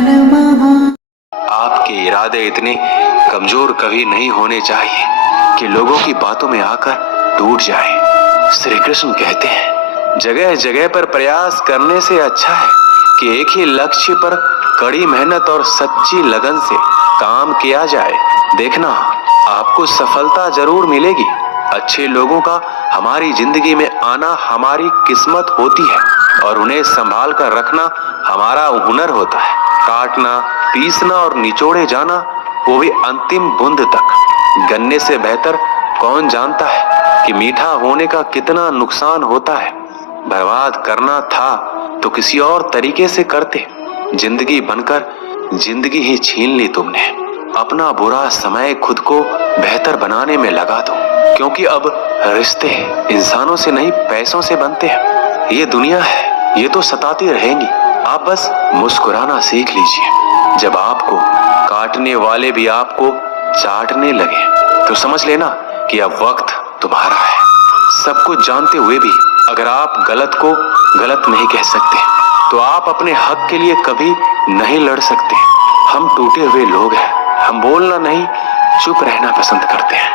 नमः। आपके इरादे इतने कमजोर कभी नहीं होने चाहिए कि लोगों की बातों में आकर टूट जाए। श्री कृष्ण कहते हैं, जगह जगह पर प्रयास करने से अच्छा है कि एक ही लक्ष्य पर कड़ी मेहनत और सच्ची लगन से काम किया जाए। देखना, आपको सफलता जरूर मिलेगी। अच्छे लोगों का हमारी जिंदगी में आना हमारी किस्मत होती है और उन्हें संभाल कर रखना हमारा हुनर होता है। काटना, पीसना और निचोड़े जाना, वो भी अंतिम बूंद तक। गन्ने से बेहतर कौन जानता है कि मीठा होने का कितना नुकसान होता है। बर्बाद करना था तो किसी और तरीके से करते। जिंदगी बनकर जिंदगी ही छीन ली तुमने। अपना बुरा समय खुद को बेहतर बनाने में लगा दो, क्योंकि अब रिश्ते इंसानों से नहीं पैसों से बनते हैं। ये दुनिया है, ये तो सताती रहेंगी। आप बस मुस्कुराना सीख लीजिए। जब आपको काटने वाले भी आपको चाटने लगे तो समझ लेना कि अब वक्त तुम्हारा है। सब कुछ जानते हुए भी अगर आप गलत को गलत नहीं कह सकते तो आप अपने हक के लिए कभी नहीं लड़ सकते। हम टूटे हुए लोग हैं, हम बोलना नहीं चुप रहना पसंद करते हैं।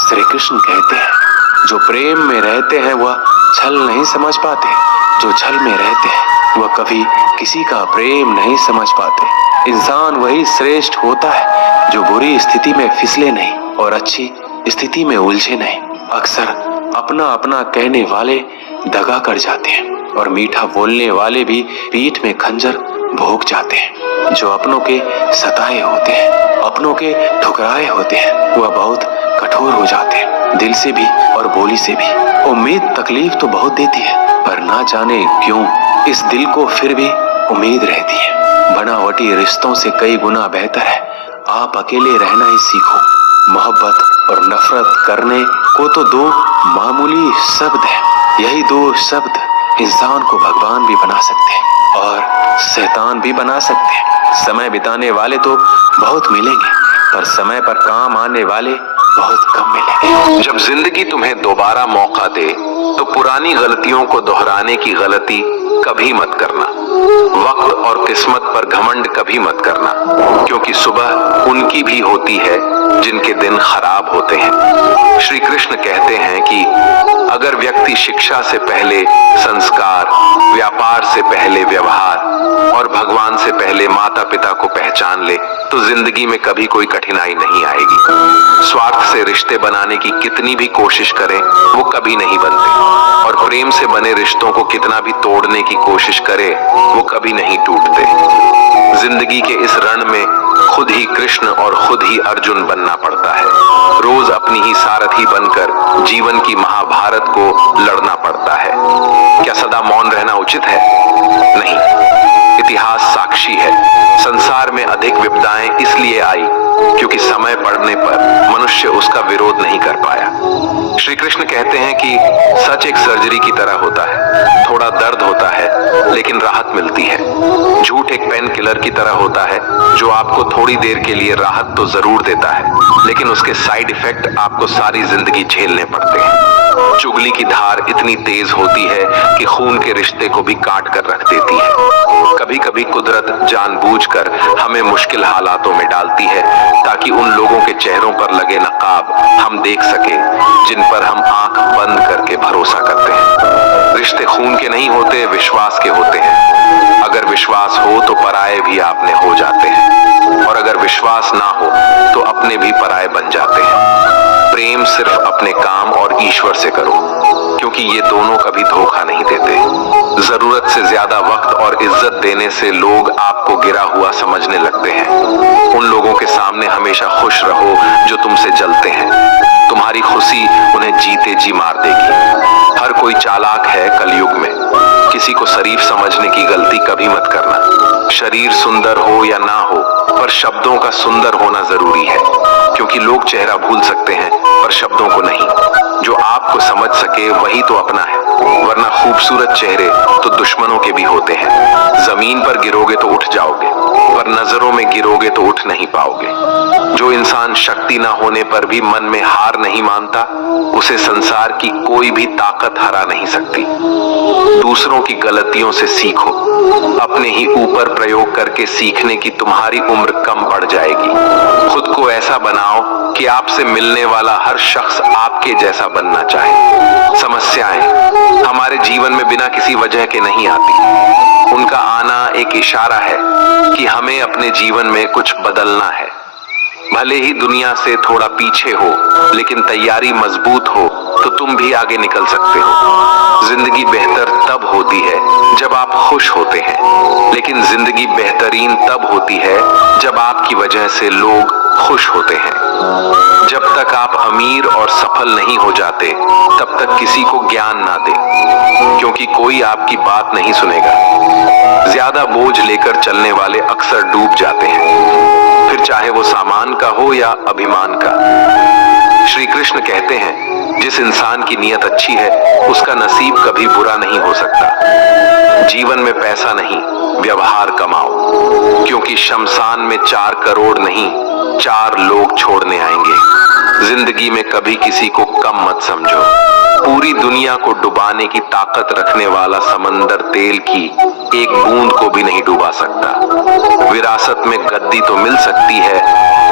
श्री कृष्ण कहते हैं, जो प्रेम में रहते हैं वह छल नहीं समझ पाते, जो छल में रहते हैं वह कभी किसी का प्रेम नहीं समझ पाते। इंसान वही श्रेष्ठ होता है जो बुरी स्थिति में फिसले नहीं और अच्छी स्थिति में उलझे नहीं। अक्सर अपना अपना कहने वाले दगा कर जाते हैं और मीठा बोलने वाले भी पीठ में खंजर भोग जाते हैं। जो अपनों के सताए होते हैं, अपनों के ठुकराए होते हैं, वह बहुत कठोर हो जाते हैं, दिल से भी और बोली से भी। उम्मीद तकलीफ तो बहुत देती है, पर ना जाने क्यों इस दिल को फिर भी उम्मीद रहती है। बनावटी रिश्तों से कई गुना बेहतर है आप अकेले रहना ही सीखो। मोहब्बत और नफरत करने को तो दो मामूली शब्द है। यही दो शब्द इंसान को भगवान भी बना सकते हैं और शैतान भी बना सकते हैं। समय बिताने वाले तो बहुत मिलेंगे, पर समय पर काम आने वाले बहुत कम मिलेंगे। जब जिंदगी तुम्हें दोबारा मौका दे तो पुरानी गलतियों को दोहराने की गलती कभी मत करना। वक्त और किस्मत पर घमंड कभी मत करना, क्योंकि सुबह उनकी भी होती है जिनके दिन खराब होते हैं। श्री कृष्ण कहते हैं कि अगर व्यक्ति शिक्षा से पहले संस्कार, व्यापार से पहले व्यवहार और भगवान से पहले माता पिता को पहचान ले तो जिंदगी में कभी कोई कठिनाई नहीं आएगी। स्वार्थ से रिश्ते बनाने की कितनी भी कोशिश करें वो कभी नहीं बनते, और प्रेम से बने रिश्तों को कितना भी तोड़ने की कोशिश करे वो कभी नहीं टूटते। जिंदगी के इस रण में खुद ही कृष्ण और खुद ही अर्जुन बनना पड़ता है। रोज अपनी ही सारथी बनकर जीवन की महाभारत को लड़ना पड़ता है। क्या सदा मौन रहना उचित है? नहीं। इतिहास साक्षी है, संसार में अधिक विपदाएं इसलिए आई क्योंकि समय पड़ने पर मनुष्य उसका विरोध नहीं कर पाया। श्री कृष्ण कहते हैं कि सच एक सर्जरी की तरह होता है, थोड़ा दर्द होता है लेकिन राहत मिलती है। झूठ एक पेन किलर की तरह होता है जो आपको थोड़ी देर के लिए राहत तो जरूर देता है, लेकिन उसके साइड इफेक्ट आपको सारी जिंदगी झेलने पड़ते हैं। चुगली की धार इतनी तेज होती है कि खून के रिश्ते को भी काट कर रख देती है। कभी कभी कुदरत जानबूझकर हमें मुश्किल हालातों में डालती है ताकि उन लोगों के चेहरों पर लगे नकाब हम देख सके जिन पर हम आंख बंद करके भरोसा करते हैं। रिश्ते खून के नहीं होते, विश्वास के होते हैं। अगर विश्वास हो तो पराये भी आपने हो जाते हैं, और अगर विश्वास ना हो तो अपने भी पराये बन जाते हैं। प्रेम सिर्फ अपने काम और ईश्वर से करो, क्योंकि ये दोनों कभी धोखा नहीं देते। जरूरत से ज्यादा वक्त और इज्जत देने से लोग आपको गिरा हुआ समझने लगते हैं। उन लोगों के सामने हमेशा खुश रहो जो तुमसे जलते हैं। तुम्हारी खुशी उन्हें जीते जी मार देगी। हर कोई चालाक है कलयुग में। किसी को शरीफ समझने की गलती कभी मत करना। शरीर सुंदर हो या ना हो, पर शब्दों का सुंदर होना जरूरी है, क्योंकि लोग चेहरा भूल सकते हैं पर शब्दों को नहीं। जो आपको समझ सके वही तो अपना है, वरना खूबसूरत चेहरे तो दुश्मनों के भी होते हैं। जमीन पर गिरोगे तो उठ जाओगे, पर नजरों में गिरोगे तो उठ नहीं पाओगे। जो इंसान शक्ति न होने पर भी मन में हार नहीं मानता, उसे संसार की कोई भी ताकत हरा नहीं सकती। दूसरों की गलतियों से सीखो, अपने ही ऊपर प्रयोग करके सीखने की तुम्हारी उम्र कम पड़ जाएगी। खुद को ऐसा बनाओ कि आपसे मिलने वाला हर शख्स आपके जैसा बनना चाहे। समस्याएं हमारे जीवन में बिना किसी वजह के नहीं आती। उनका आना एक इशारा है कि हमें अपने जीवन में कुछ बदलना है। भले ही दुनिया से थोड़ा पीछे हो, लेकिन तैयारी मजबूत हो तो तुम भी आगे निकल सकते हो। जिंदगी बेहतर तब होती है जब आप खुश होते हैं, लेकिन जिंदगी बेहतरीन तब होती है जब आपकी वजह से लोग खुश होते हैं। जब तक आप अमीर और सफल नहीं हो जाते, तब तक किसी को ज्ञान ना दें, क्योंकि कोई आपकी बात नहीं सुनेगा। ज्यादा बोझ लेकर चलने वाले अक्सर डूब जाते हैं, फिर चाहे वो सामान का हो या अभिमान का। श्री कृष्ण कहते हैं, जिस इंसान की नीयत अच्छी है, उसका नसीब कभी बुरा नहीं हो सकता। जीवन में पैसा नहीं, व्यवहार कमाओ, क्योंकि शमशान में 4 करोड़ नहीं, 4 लोग छोड़ने आएंगे। जिंदगी में कभी किसी को कम मत समझो। पूरी दुनिया को डुबाने की ताकत रखने वाला समंदर तेल की एक बूंद को भी नहीं डुबा सकता। विरासत में गद्दी तो मिल सकती है,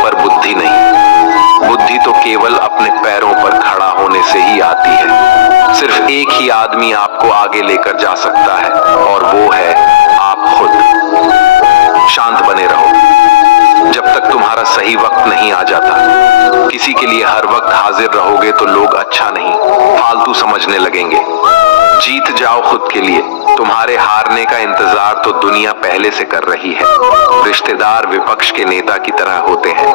पर बुद्धि नहीं। बुद्धि तो केवल अपने पैरों पर खड़ा होने से ही आती है। सिर्फ एक ही आदमी आपको आगे लेकर जा सकता है, और वो है आप खुद। शांत बने रहो जब तक तुम्हारा सही वक्त नहीं आ जाता। किसी के लिए हर वक्त हाजिर रहोगे तो लोग अच्छा नहीं, फालतू समझने लगेंगे। जीत जाओ खुद के लिए। तुम्हारे हारने का इंतजार तो दुनिया पहले से कर रही है। रिश्तेदार विपक्ष के नेता की तरह होते हैं।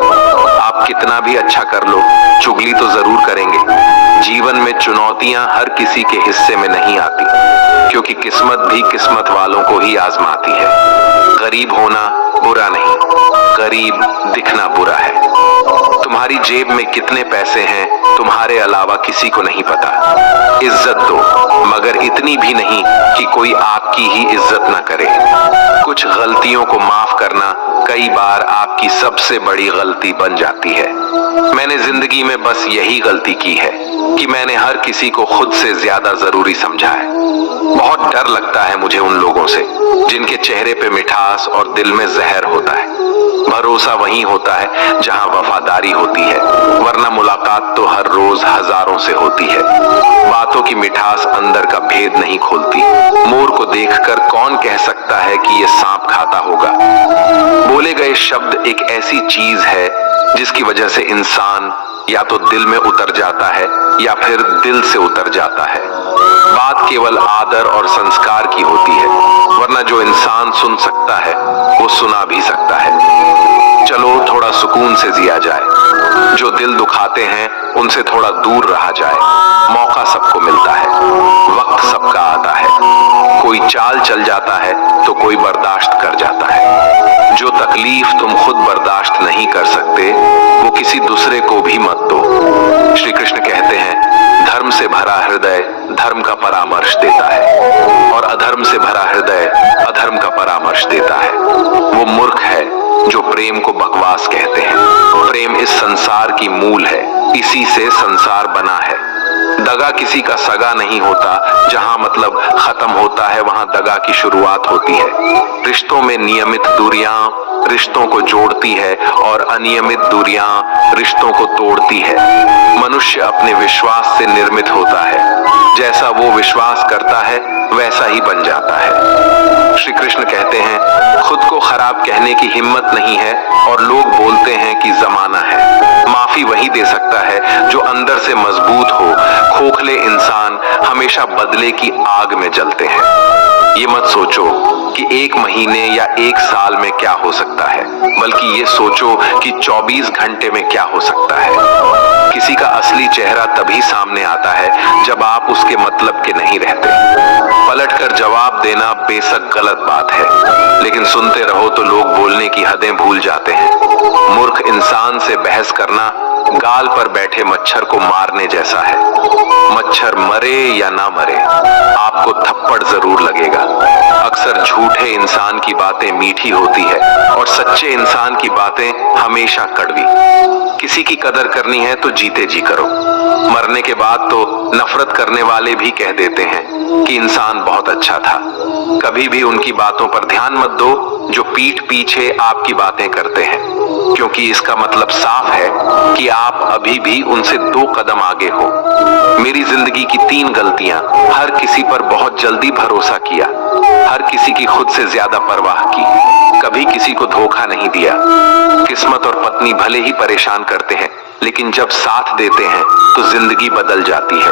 आप कितना भी अच्छा कर लो, चुगली तो जरूर करेंगे। जीवन में चुनौतियां हर किसी के हिस्से में नहीं आती, क्योंकि किस्मत भी किस्मत वालों को ही आजमाती है। गरीब होना बुरा नहीं, गरीब दिखना बुरा है। तुम्हारी जेब में कितने पैसे हैं, तुम्हारे अलावा किसी को नहीं पता। इज्जत दो, मगर इतनी भी नहीं कि कोई आपकी ही इज्जत ना करे। कुछ गलतियों को माफ करना कई बार आपकी सबसे बड़ी गलती बन जाती है। मैंने जिंदगी में बस यही गलती की है कि मैंने हर किसी को खुद से ज्यादा जरूरी समझा है। बहुत डर लगता है मुझे उन लोगों से जिनके चेहरे पे मिठास और दिल में जहर होता है। भरोसा वहीं होता है जहां वफादारी होती है, वरना मुलाकात तो हर रोज हजारों से होती है। बातों की मिठास अंदर का भेद नहीं खोलती। मोर को देखकर कौन कह सकता है कि ये सांप खाता होगा। बोले गए शब्द एक ऐसी चीज है जिसकी वजह से इंसान या तो दिल में उतर जाता है या फिर दिल से उतर जाता है। बात केवल आदर और संस्कार की होती है, वरना जो इंसान सुन सकता है वो सुना भी सकता है। चलो थोड़ा सुकून से जिया जाए। जो दिल दुखाते हैं उनसे थोड़ा दूर रहा जाए। मौका सबको मिलता है, वक्त सबका आता है। कोई चाल चल जाता है तो कोई बर्दाश्त कर जाता है। जो तकलीफ तुम खुद बर्दाश्त नहीं कर सकते, वो किसी दूसरे को भी मत दो। श्री कृष्ण कहते हैं, धर्म से भरा हृदय धर्म का परामर्श देता है, और अधर्म से भरा हृदय अधर्म का परामर्श देता है। वो मूर्ख है जो प्रेम को बकवास कहते हैं। प्रेम इस संसार की मूल है, इसी से संसार बना है। दगा किसी का सगा नहीं होता। जहां मतलब खत्म होता है, वहां दगा की शुरुआत होती है। रिश्तों में नियमित दूरियां रिश्तों को जोड़ती है, और अनियमित दूरियां रिश्तों को तोड़ती है। मनुष्य अपने विश्वास से निर्मित होता है। जैसा वो विश्वास करता है वैसा ही बन जाता है। श्री कृष्ण कहते हैं, खुद को खराब कहने की हिम्मत नहीं है, और लोग बोलते हैं कि जमाना है। माफी वही दे सकता है जो अंदर से मजबूत हो। खोखले इंसान हमेशा बदले की आग में जलते हैं। ये मत सोचो कि 1 महीने या 1 साल में क्या हो सकता है, बल्कि ये सोचो कि 24 घंटे में क्या हो सकता है। किसी का असली चेहरा तभी सामने आता है जब आप उसके मतलब के नहीं रहते। पलटकर जवाब देना बेशक गलत बात है, लेकिन सुनते रहो तो लोग बोलने की हदें भूल जाते हैं। मूर्ख इंसान से बहस करना गाल पर बैठे मच्छर को मारने जैसा है। मच्छर मरे या ना मरे, आपको थप्पड़ जरूर लगेगा। अक्सर झूठे इंसान की बातें मीठी होती है और सच्चे इंसान की बातें हमेशा कड़वी। किसी की कदर करनी है तो जीते जी करो। मरने के बाद तो नफरत करने वाले भी कह देते हैं कि इंसान बहुत अच्छा था। कभी भी उनकी बातों पर ध्यान मत दो जो पीठ पीछे आपकी बातें करते हैं, क्योंकि इसका मतलब साफ है कि आप अभी भी उनसे 2 कदम आगे हो। मेरी जिंदगी की 3 गलतियां: हर किसी पर बहुत जल्दी भरोसा किया, हर किसी की खुद से ज्यादा परवाह की, कभी किसी को धोखा नहीं दिया। किस्मत और पत्नी भले ही परेशान करते हैं, लेकिन जब साथ देते हैं तो जिंदगी बदल जाती है।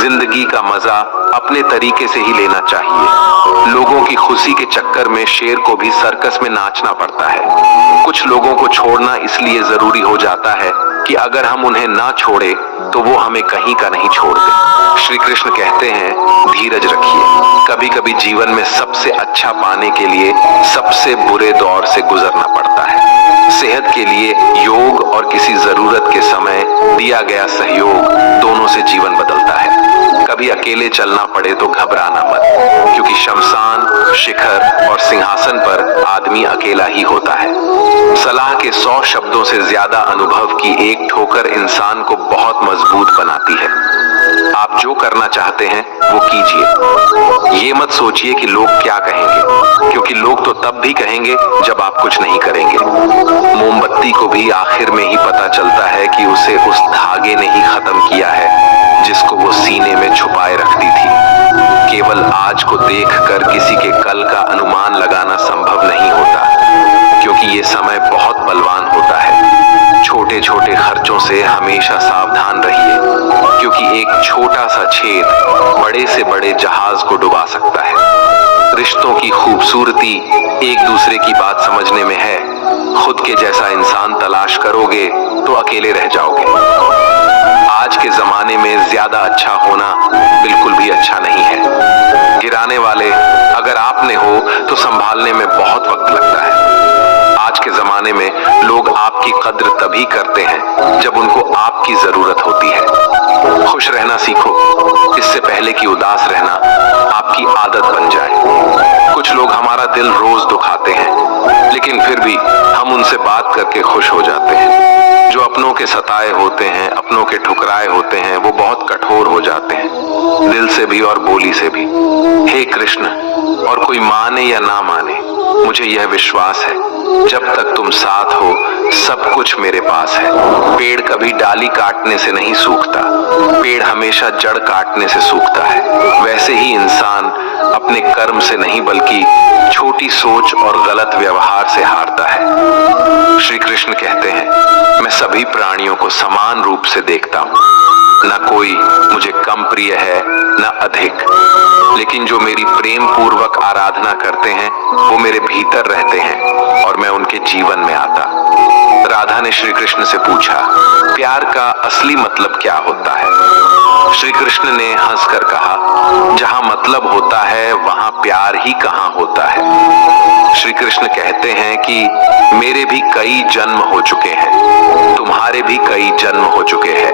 जिंदगी का मजा अपने तरीके से ही लेना चाहिए। लोगों की खुशी के चक्कर में शेर को भी सर्कस में नाचना पड़ता है। कुछ लोगों को छोड़ना इसलिए जरूरी हो जाता है कि अगर हम उन्हें ना छोड़े तो वो हमें कहीं का नहीं छोड़ते। श्री कृष्ण कहते हैं, धीरज रखिए। कभी कभी जीवन में सबसे अच्छा पाने के लिए सबसे बुरे दौर से गुजरना पड़ता है। सेहत के लिए योग और किसी जरूरत के समय दिया गया सहयोग दोनों से जीवन बदलता है। कभी अकेले चलना पड़े तो घबराना मत, क्योंकि शमशान, शिखर और सिंहासन पर आदमी अकेला ही होता है। सलाह के 100 शब्दों से ज्यादा अनुभव की एक ठोकर इंसान को बहुत मजबूत बनाती है। आप जो करना चाहते हैं वो कीजिए। ये मत सोचिए कि लोग क्या कहेंगे, क्योंकि लोग तो तब भी कहेंगे जब आप कुछ नहीं करेंगे। मोमबत्ती को भी आखिर में ही पता चलता है कि उसे उस धागे ने ही खत्म किया है जिसको वो सीने में छुपाए रखती थी। केवल आज को देखकर किसी के कल का अनुमान लगाना संभव नहीं होता, क्योंकि ये समय बहुत बलवान होता है। छोटे छोटे खर्चों से हमेशा सावधान रहिए, क्योंकि एक छोटा सा छेद बड़े से बड़े जहाज को डुबा सकता है। रिश्तों की खूबसूरती एक दूसरे की बात समझने में है। खुद के जैसा इंसान तलाश करोगे तो अकेले रह जाओगे। आज के जमाने में ज्यादा अच्छा होना बिल्कुल भी अच्छा नहीं है। गिराने वाले अगर आपने हो तो संभालने में बहुत वक्त लगता है। आज के जमाने में लोग आपकी कद्र तभी करते हैं जब उनको आपकी जरूरत होती है। खुश रहना सीखो, इससे पहले कि उदास रहना आपकी आदत बन जाए। कुछ लोग हमारा दिल रोज दुखाते हैं, लेकिन फिर भी हम उनसे बात करके खुश हो जाते हैं। जो अपनों के सताए होते हैं, अपनों के ठुकराए होते हैं, वो बहुत कठोर हो जाते हैं, दिल से भी और बोली से भी। हे कृष्ण, और कोई माने या ना माने, मुझे यह विश्वास है जब तक तुम साथ हो सब कुछ मेरे पास है। पेड़ कभी डाली काटने से नहीं सूखता, पेड़ हमेशा जड़ काटने से सूखता है। वैसे ही इंसान अपने कर्म से नहीं बल्कि छोटी सोच और गलत व्यवहार से हारता है। श्री कृष्ण कहते हैं, मैं सभी प्राणियों को समान रूप से देखता हूँ। न कोई मुझे कम प्रिय है न अधिक, लेकिन जो मेरी प्रेम पूर्वक आराधना करते हैं वो मेरे भीतर रहते हैं और मैं उनके जीवन में आता। राधा ने श्री कृष्ण से पूछा, प्यार का असली मतलब क्या होता है? श्री कृष्ण ने हंसकर कहा, जहां मतलब होता है वहां प्यार ही कहां होता है। श्री कृष्ण कहते हैं कि मेरे भी कई जन्म हो चुके हैं, तुम्हारे भी कई जन्म हो चुके हैं।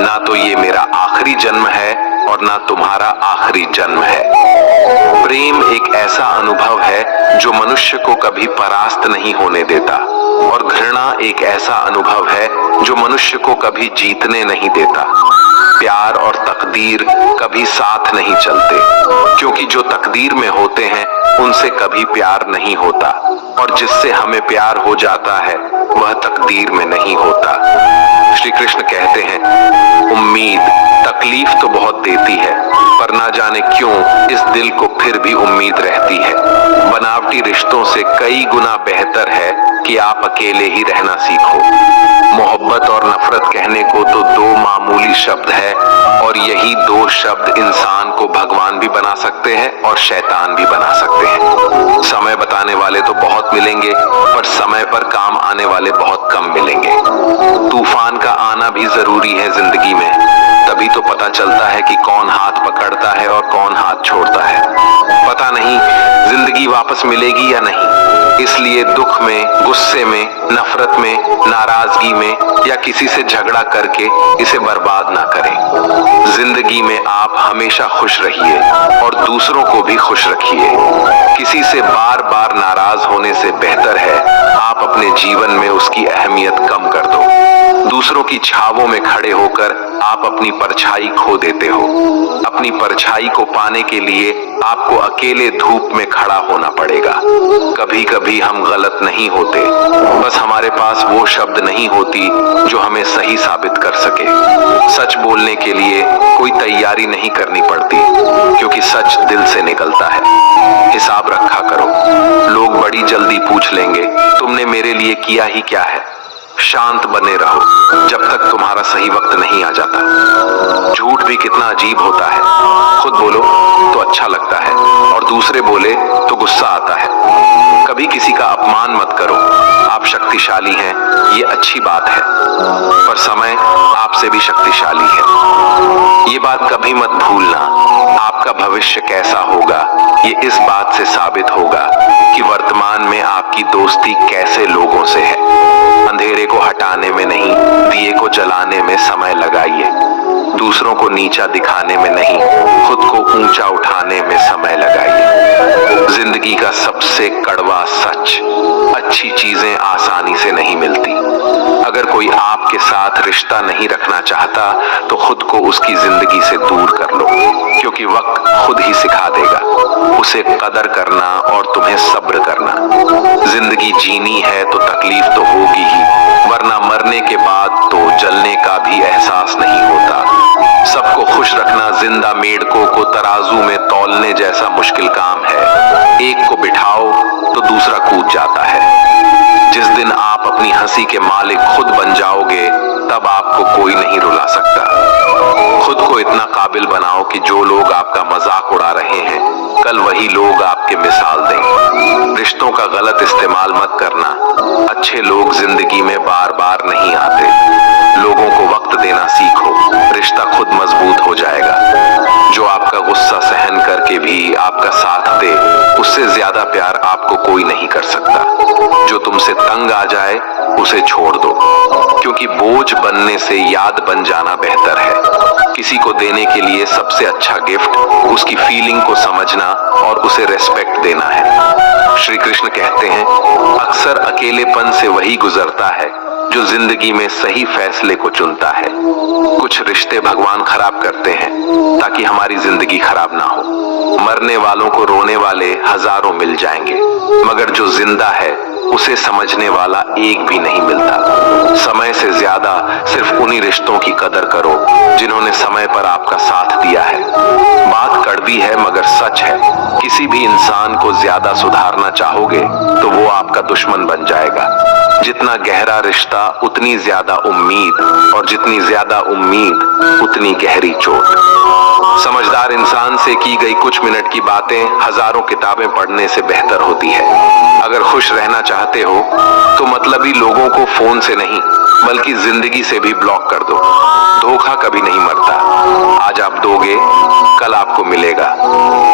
ना तो ये मेरा आखिरी जन्म है और ना तुम्हारा आखिरी जन्म है। प्रेम एक ऐसा अनुभव है जो मनुष्य को कभी परास्त नहीं होने देता, और घृणा एक ऐसा अनुभव है जो मनुष्य को कभी जीतने नहीं देता। प्यार और तकदीर कभी साथ नहीं चलते, क्योंकि जो तकदीर में होते हैं उनसे कभी प्यार नहीं होता, और जिससे हमें प्यार हो जाता है वह तकदीर में नहीं होता। श्री कृष्ण कहते हैं, उम्मीद तकलीफ तो बहुत देती है, पर ना जाने क्यों इस दिल को फिर भी उम्मीद रहती है। बनावटी रिश्तों से कई गुना बेहतर है कि आप अकेले ही रहना सीखो। मोहब्बत और नफरत कहने को तो 2 मामूली शब्द है, और यही 2 शब्द इंसान को भगवान भी बना सकते हैं और शैतान भी बना सकते हैं। समय बताने वाले तो बहुत मिलेंगे, पर समय पर काम आने वाले बहुत कम मिलेंगे। तूफान का आना भी जरूरी है जिंदगी में, तभी तो पता चलता है कि कौन हाथ पकड़ता है और कौन हाथ छोड़ता है। पता नहीं जिंदगी वापस मिलेगी या नहीं, इसलिए दुख में, गुस्से में, नफरत में, नाराजगी में या किसी से झगड़ा करके इसे बर्बाद ना करें। जिंदगी में आप हमेशा खुश रहिए और दूसरों को भी खुश रखिए। किसी से बार बार नाराज होने से बेहतर है आप अपने जीवन में उसकी अहमियत कम कर दो। दूसरों की छावों में खड़े होकर आप अपनी परछाई खो देते हो। अपनी परछाई को पाने के लिए आपको अकेले धूप में खड़ा होना पड़ेगा। कभी कभी हम गलत नहीं होते, बस हमारे पास वो शब्द नहीं होती जो हमें सही साबित कर सके। सच बोलने के लिए कोई तैयारी नहीं करनी पड़ती, क्योंकि सच दिल से निकलता है। हिसाब रखा करो, लोग बड़ी जल्दी पूछ लेंगे तुमने मेरे लिए किया ही क्या है। शांत बने रहो जब तक तुम्हारा सही वक्त नहीं आ जाता। झूठ भी कितना अजीब होता है, खुद बोलो तो अच्छा लगता है और दूसरे बोले तो गुस्सा आता है। कभी किसी का अपमान मत करो, आप शक्तिशाली हैं ये अच्छी बात है, पर समय आपसे भी शक्तिशाली है। ये बात कभी मत भूलना, आपका भविष्य कैसा होगा ये इस बात से साबित होगा कि वर्तमान में आपकी दोस्ती कैसे लोगों से है। अंधेरे को हटाने में नहीं, दिए को जलाने में समय लगाइए। दूसरों को नीचा दिखाने में नहीं, खुद को ऊंचा उठाने में समय लगाइए। जिंदगी का सबसे कड़वा सच, अच्छी चीजें आसानी से नहीं मिलती। अगर कोई आपके साथ रिश्ता नहीं रखना चाहता तो खुद को उसकी जिंदगी से दूर कर लो, क्योंकि वक्त खुद ही सिखा देगा उसे कदर करना और तुम्हें सब्र करना। जिंदगी जीनी है तो तकलीफ तो होगी ही, वरना मरने के बाद तो जलने का भी एहसास नहीं होता। सबको खुश रखना जिंदा मेंढकों को तराजू में तौलने जैसा मुश्किल काम है। एक को बिठाओ तो दूसरा कूद जाता है। जिस दिन आप अपनी हंसी के मालिक खुद बन जाओगे तब आपको कोई नहीं रुला सकता। खुद को इतना काबिल बनाओ कि जो लोग आपका मजाक उड़ा रहे हैं कल वही लोग आपके मिसाल दें। रिश्तों का गलत इस्तेमाल मत करना, अच्छे लोग जिंदगी में बार बार नहीं आते। लोगों को वक्त देना सीखो, रिश्ता खुद मजबूत हो जाएगा। जो आपका गुस्सा सहन करके भी आपका साथ दे, उससे ज्यादा प्यार आपको कोई नहीं कर सकता। जो तुमसे तंग आ जाए उसे छोड़ दो, क्योंकि बोझ बनने से याद बन जाना बेहतर है। किसी को देने के लिए सबसे अच्छा गिफ्ट उसकी फीलिंग को समझना और उसे रेस्पेक्ट देना है। श्री कृष्ण कहते हैं, अक्सर अकेलेपन से वही गुजरता है जो जिंदगी में सही फैसले को चुनता है। कुछ रिश्ते भगवान खराब करते हैं ताकि हमारी जिंदगी खराब ना हो। मरने वालों को रोने वाले हजारों मिल जाएंगे, मगर जो जिंदा है उसे समझने वाला एक भी नहीं मिलता। समय से ज्यादा सिर्फ उन्हीं रिश्तों की कदर करो जिन्होंने समय पर आपका साथ दिया है। बात कड़वी है मगर सच है, किसी भी इंसान को ज्यादा सुधारना चाहोगे तो वो आपका दुश्मन बन जाएगा। जितना गहरा रिश्ता उतनी ज्यादा उम्मीद, और जितनी ज्यादा उम्मीद उतनी गहरी चोट। समझदार इंसान से की गई कुछ मिनट की बातें हजारों किताबें पढ़ने से बेहतर होती है। अगर खुश रहना चाहते हो तो मतलबी लोगों को फोन से नहीं बल्कि जिंदगी से भी ब्लॉक कर दो। धोखा कभी नहीं मरता, आज आप दोगे कल आपको मिलेगा।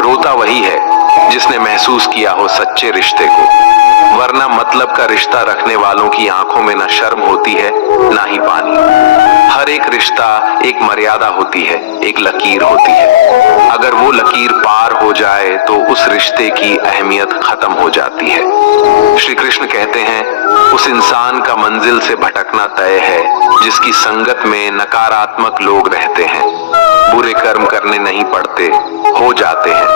रोता वही है जिसने महसूस किया हो सच्चे रिश्ते को, वरना मतलब का रिश्ता रखने वालों की आंखों में ना शर्म होती है ना ही पानी। हर एक रिश्ता एक मर्यादा होती है, एक लकीर होती है। अगर वो लकीर पार हो जाए तो उस रिश्ते की अहमियत खत्म हो जाती है। श्री कृष्ण कहते हैं, उस इंसान का मंजिल से भटकना तय है जिसकी संगत में नकारात्मक लोग रहते हैं। बुरे कर्म करने नहीं पड़ते, हो जाते हैं,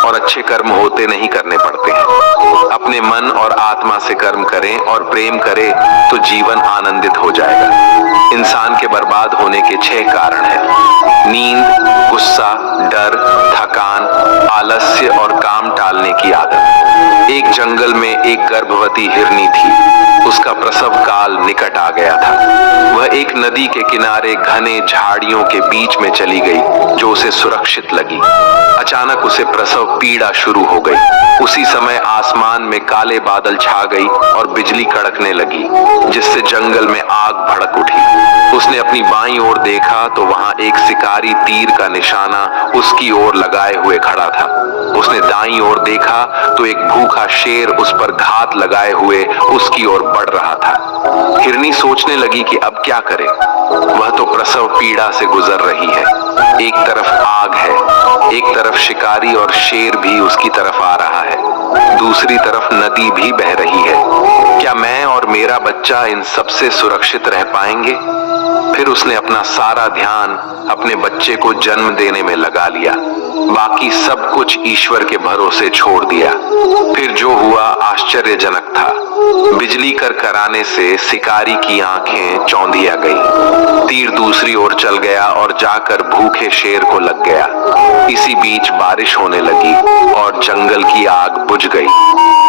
और अच्छे कर्म होते नहीं करने पड़ते हैं। अपने मन और आत्मा से कर्म करें और प्रेम करें तो जीवन आनंदित हो जाएगा। इंसान के बर्बाद होने के 6 कारण हैं: नींद, गुस्सा, डर, थकान, आलस्य और काम टालने की आदत। एक जंगल में एक गर्भवती हिरनी थी, उसका प्रसव काल निकट आ गया था। वह एक नदी के किनारे घने झाड़ियों के बीच में चली गई जो उसे सुरक्षित लगी। अचानक उसे प्रसव पीड़ा शुरू हो गई। उसी समय आसमान में काले बादल छा गई और बिजली कड़कने लगी, जिससे जंगल में आग भड़क उठी। उसने अपनी बाईं ओर देखा तो वहां एक शिकारी तीर का निशाना उसकी ओर लगाए हुए खड़ा था। उसने दाईं ओर देखा तो एक भूखा शेर उस पर घात लगाए हुए उसकी ओर बढ़ रहा था। हिरनी सोचने लगी कि अब क्या करे। वह तो प्रसव पीड़ा से गुजर रही है। एक तरफ आग है, एक तरफ शिकारी और शेर भी उसकी तरफ आ रहा है, दूसरी तरफ नदी भी बह रही है। क्या मैं और मेरा बच्चा इन सबसे सुरक्षित रह पाएंगे? फिर उसने अपना सारा ध्यान अपने बच्चे को जन्म देने में लगा लिया, बाकी सब कुछ ईश्वर के भरोसे छोड़ दिया। फिर जो हुआ आश्चर्यजनक था। बिजली कराने से शिकारी की आंखें चौंधिया गई। तीर दूसरी ओर चल गया और जाकर भूखे शेर को लग गया। इसी बीच बारिश होने लगी और जंगल की आग बुझ गई।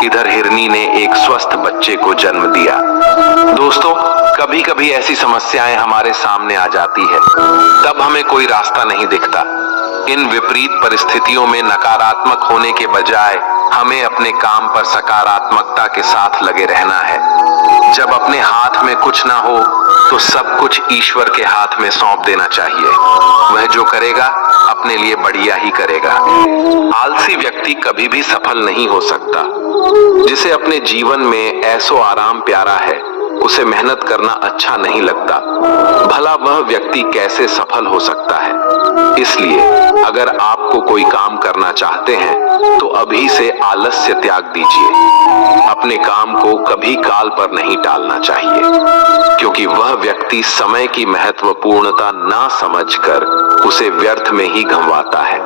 इधर हिरनी ने एक स्वस्थ बच्चे को जन्म दिया। दोस्तों, कभी कभी ऐसी समस्याएं हमारे सामने आ जाती है, तब हमें कोई रास्ता नहीं दिखता। इन विपरीत परिस्थितियों में नकारात्मक होने के बजाय हमें अपने काम पर सकारात्मकता के साथ लगे रहना है। जब अपने हाथ में कुछ ना हो तो सब कुछ ईश्वर के हाथ में सौंप देना चाहिए। वह जो करेगा अपने लिए बढ़िया ही करेगा। आलसी व्यक्ति कभी भी सफल नहीं हो सकता। जिसे अपने जीवन में ऐसो आराम प्यारा है, उसे मेहनत करना अच्छा नहीं लगता। भला वह व्यक्ति कैसे सफल हो सकता है? इसलिए अगर आपको कोई काम करना चाहते हैं तो अभी से आलस्य त्याग दीजिए। अपने काम को कभी काल पर नहीं टालना चाहिए, क्योंकि वह व्यक्ति समय की महत्वपूर्णता ना समझकर उसे व्यर्थ में ही गंवाता है।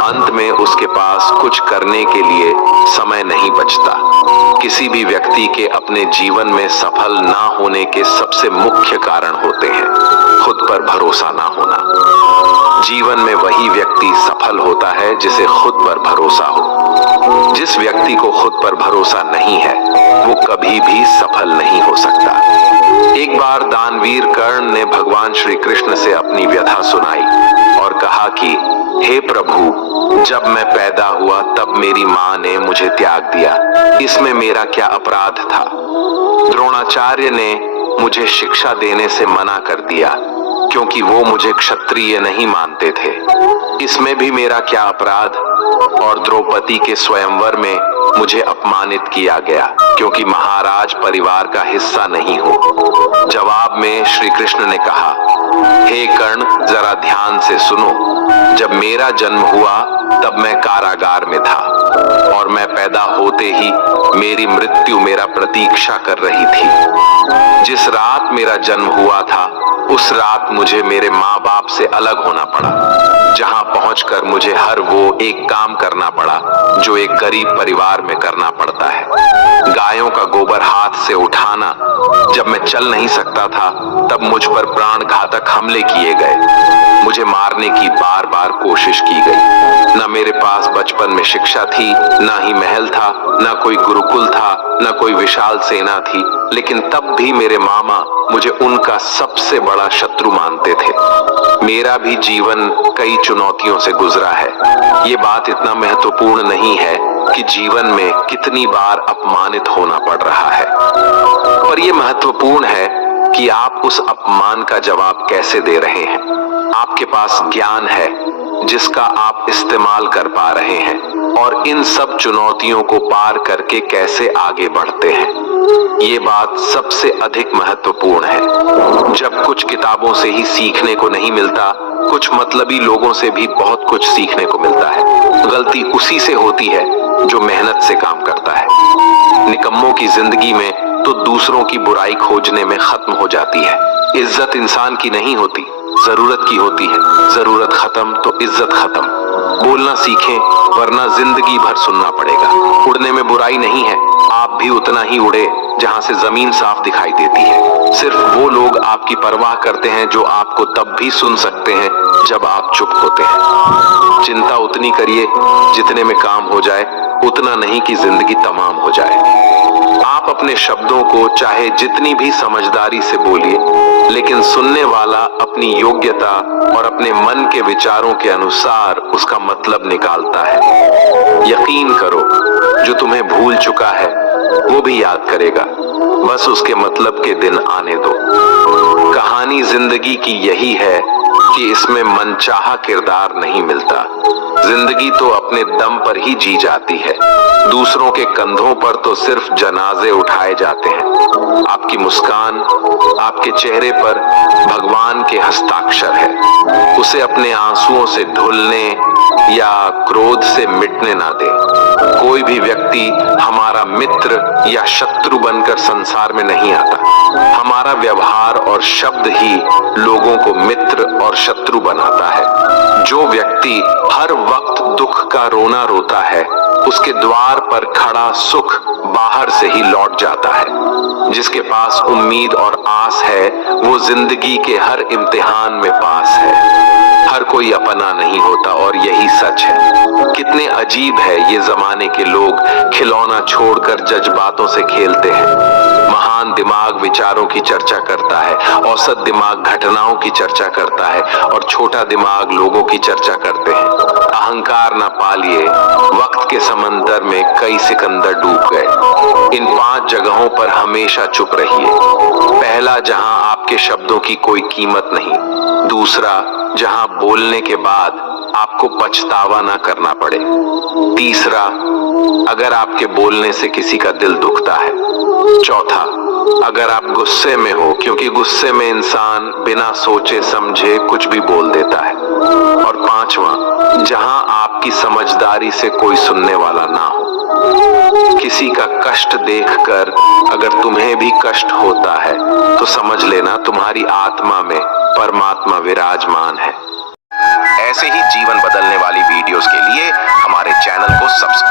अंत में उसके पास कुछ करने के लिए समय नहीं बचता। किसी भी व्यक्ति के अपने जीवन में सफल ना होने के सबसे मुख्य कारण होते हैं खुद पर भरोसा ना होना। जीवन में वही व्यक्ति सफल होता है जिसे खुद पर भरोसा हो। जिस व्यक्ति को खुद पर भरोसा नहीं है, वो कभी भी सफल नहीं हो सकता। एक बार दानवीर कर्ण ने भगवान श्री कृष्ण से अपनी व्यथा सुनाई और कहा कि हे प्रभु, जब मैं पैदा हुआ तब मेरी माँ ने मुझे त्याग दिया। इसमें मेरा क्या अपराध था? द्रोणाचार्य ने मुझे शिक्षा देने से मना कर दिया क्योंकि वो मुझे क्षत्रिय नहीं मानते थे। इसमें भी मेरा क्या अपराध? और द्रौपदी के स्वयंवर में मुझे अपमानित किया गया क्योंकि महाराज परिवार का हिस्सा नहीं हो। जवाब में श्री कृष्ण ने कहा, हे कर्ण, जरा ध्यान से सुनो। जब मेरा जन्म हुआ तब मैं कारागार में था और मैं पैदा होते ही मेरी मृत्यु मेरा प्रतीक्षा कर रही थी। जिस रात मेरा जन्म हुआ था उस रात मुझे मेरे माँ बाप से अलग होना पड़ा, जहाँ पहुंचकर मुझे हर वो एक काम करना पड़ा जो एक गरीब परिवार में करना पड़ता है। गायों का गोबर हाथ से उठाना। जब मैं चल नहीं सकता था तब मुझ पर प्राण घातक हमले किए गए। मुझे मारने की बार बार कोशिश की गई। न मेरे पास बचपन में शिक्षा थी, ना ही महल था, ना कोई गुरुकुल था, ना कोई विशाल सेना थी, लेकिन तब भी मेरे मामा मुझे उनका सबसे बड़ा शत्रु मानते थे। मेरा भी जीवन कई चुनौतियों से गुजरा है। ये बात इतना महत्वपूर्ण नहीं है कि जीवन में कितनी बार अपमानित होना पड़ रहा है, पर यह महत्वपूर्ण है कि आप उस अपमान का जवाब कैसे दे रहे हैं। आपके पास ज्ञान है जिसका आप इस्तेमाल कर पा रहे हैं और इन सब चुनौतियों को पार करके कैसे आगे बढ़ते हैं। ये बात सबसे अधिक महत्वपूर्ण है। जब कुछ किताबों से ही सीखने को नहीं मिलता, कुछ मतलबी लोगों से भी बहुत कुछ सीखने को मिलता है। गलती उसी से होती है जो मेहनत से काम करता है। निकम्मों की जिंदगी में तो दूसरों की बुराई खोजने में खत्म हो जाती है। इज्जत इंसान की नहीं होती, जरूरत की होती है। जरूरत खत्म तो इज्जत खत्म। बोलना सीखें, वरना जिंदगी भर सुनना पड़ेगा। उड़ने में बुराई नहीं है, आप भी उतना ही उड़े जहां से जमीन साफ दिखाई देती है। सिर्फ वो लोग आपकी परवाह करते हैं जो आपको तब भी सुन सकते हैं जब आप चुप होते हैं। चिंता उतनी करिए जितने में काम हो जाए, उतना नहीं कि जिंदगी तमाम हो जाए। आप अपने शब्दों को चाहे जितनी भी समझदारी से बोलिए, लेकिन सुनने वाला अपनी योग्यता और अपने मन के विचारों के अनुसार उसका मतलब निकालता है। यकीन करो, जो तुम्हें भूल चुका है वो भी याद करेगा, बस उसके मतलब के दिन आने दो। कहानी जिंदगी की यही है कि इसमें मनचाहा किरदार नहीं मिलता। जिंदगी तो अपने दम पर ही जी जाती है। दूसरों के कंधों पर तो सिर्फ जनाजे उठाए जाते हैं। आपकी मुस्कान, आपके चेहरे पर भगवान के हस्ताक्षर है। उसे अपने आंसुओं से धुलने या क्रोध से मिटने ना दे। कोई भी व्यक्ति हमारा मित्र या शत्रु बनकर संसार में नहीं आता। हमारा व्यवहार और शब्द ही लोगों को मित्र और शत्रु बनाता है। जो व्यक्ति हर वक्त दुख का रोना रोता है, उसके द्वार पर खड़ा सुख बाहर से ही लौट जाता है। जिसके पास उम्मीद और आस है, वो जिंदगी के हर इम्तिहान में पास है। हर कोई अपना नहीं होता और यही सच है। कितने अजीब है ये जमाने के लोग, खिलौना छोड़कर जज्बातों से खेलते हैं। महान दिमाग विचारों की चर्चा करता है, औसत दिमाग घटनाओं की चर्चा करता है और छोटा दिमाग लोगों की चर्चा करते हैं। अहंकार ना पालिए, वक्त के समंदर में कई सिकंदर डूब गए। इन 5 जगहों पर हमेशा चुप रहिए। पहला, जहां आपके शब्दों की कोई कीमत नहीं। दूसरा, जहां बोलने के बाद आपको पछतावा ना करना पड़े। तीसरा, अगर आपके बोलने से किसी का दिल दुखता है। चौथा, अगर आप गुस्से में हो, क्योंकि गुस्से में इंसान बिना सोचे समझे कुछ भी बोल देता है। और पांचवा, जहां आपकी समझदारी से कोई सुनने वाला ना हो। किसी का कष्ट देखकर अगर तुम्हें भी कष्ट होता है तो समझ लेना तुम्हारी आत्मा में परमात्मा विराजमान है। ऐसे ही जीवन बदलने वाली वीडियोस के लिए हमारे चैनल को सब्सक्राइब